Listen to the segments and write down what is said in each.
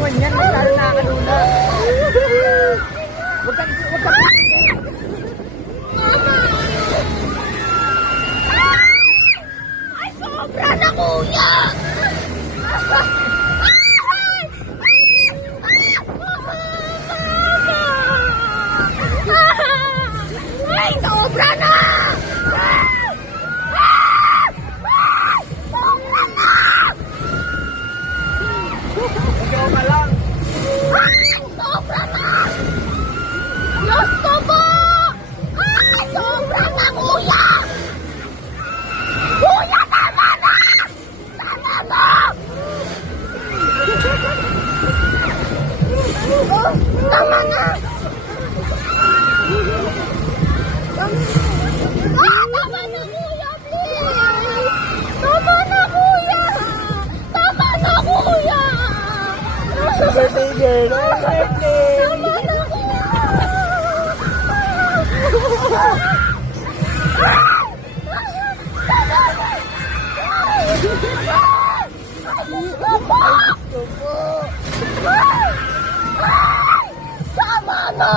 tulungan yan. Mas lalo nakakalula. Huwag ka. Ay, sobra na, kuya! Ay, sobra na! Sobra na! Ikaw ka lang. Sobra na! Diyos ko po! Ay, sobra na, kuya! Kuya, tama na! Tama na! Tama na! Tama na, kuya, please! Tama na, kuya! Tama na, kuya! Birthday girl. Birthday. Tama na, kuya! Tama na!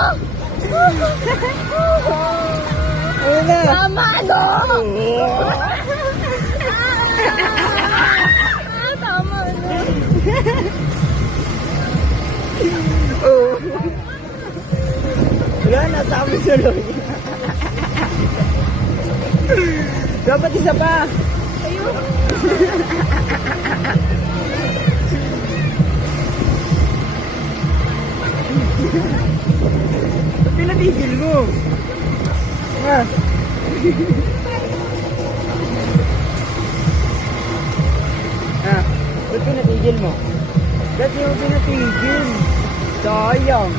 Ayun na. Tama na! Tama na! Oh. Wala na, sabi sa loy. Dapat isa pa. Ayun! Ba't pinatigil mo? Ah. Ba't pinatigil mo? Ba't di mo pinatigil? Sayang.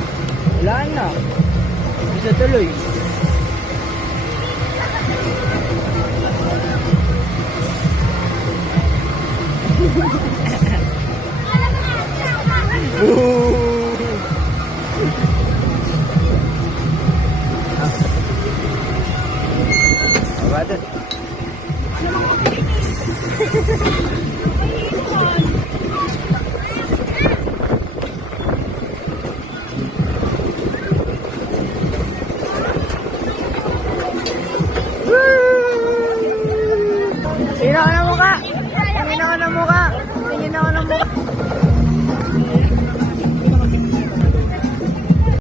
Wala na. Isa tuloy. Boo!